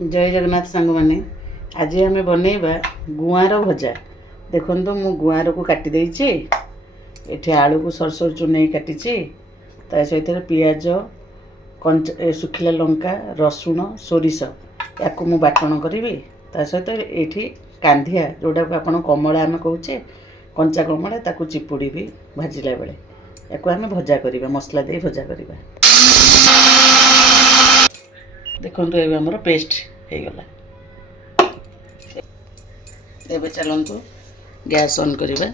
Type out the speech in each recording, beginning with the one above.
जय जगन्नाथ सांग मैंने आज आम बनइबा गुआर भजा। देखो मु गुआर को काटी देइछि। एठी आलू को सर सर चुने काटी ता सहित पियाज कंचा सुखिला लंका रसुण सोरिष या मु बाटण करी ता सहित एठी कांधिया जोटा को आपण कमला आम कहूचे कंचा कमला ताकू चिपुड़ी भी भाजिला बेले या आम भजा करवा मसला दे भजा करवा। देखो ये आमर पेस्ट हो गला। एबे चलतु गैस ऑन करवा।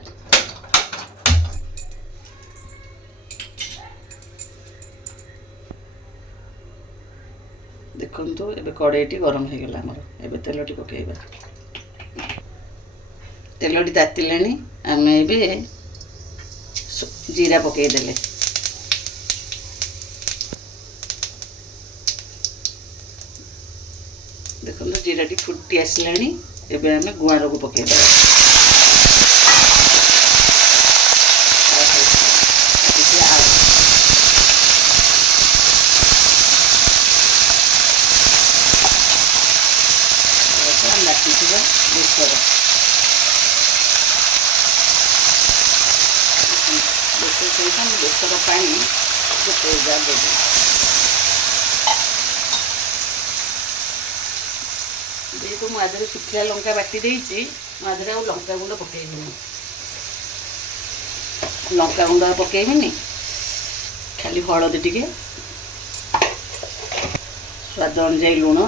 देखो एबे कड़ाईटी गरम हो गला आमर। एबे तेलटी पकेबा। तेलटी तातिलानी आम ए जीरा पकईदेले। देखो जीरा टी फुटी आसलानी। एबे आम गुआर को पकईदेवा। बेसर पानी जेहेतु मुझे सुखिला लंका बाटी देती मुझे आ लंका गुंड पकईबी। लंका गुंड पकईबी खाली हलदी टिके स्वाद अनुजाई लुण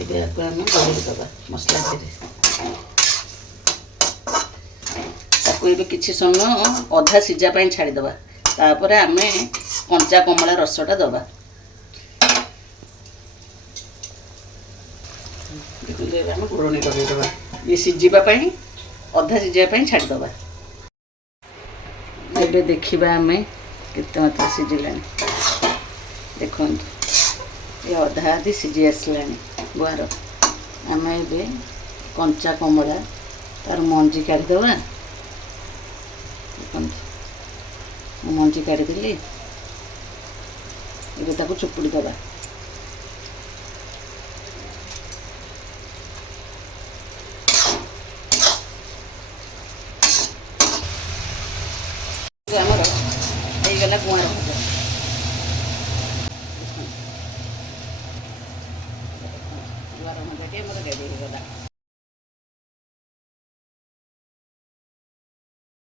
एबे आम दबा मसला कि समय अधा सीझापी छाड़ीदबा। तापर आम कंचा कमला रसटा दबा। देखिए आम घोड़नी करदबा ये सीझापी अधा सीझापी छाड़ीदबा। एबे देखा आम केते मात्रा सीझिला। देखो ये अधा अधी सीझी आसला गुआर। आम ए कंचा कमला तार मंजी काढ़ीदबा। मंजी काढ़ीदेली ये ताको चुपुड़ी दबा। आमर हो गला गुआर भजा।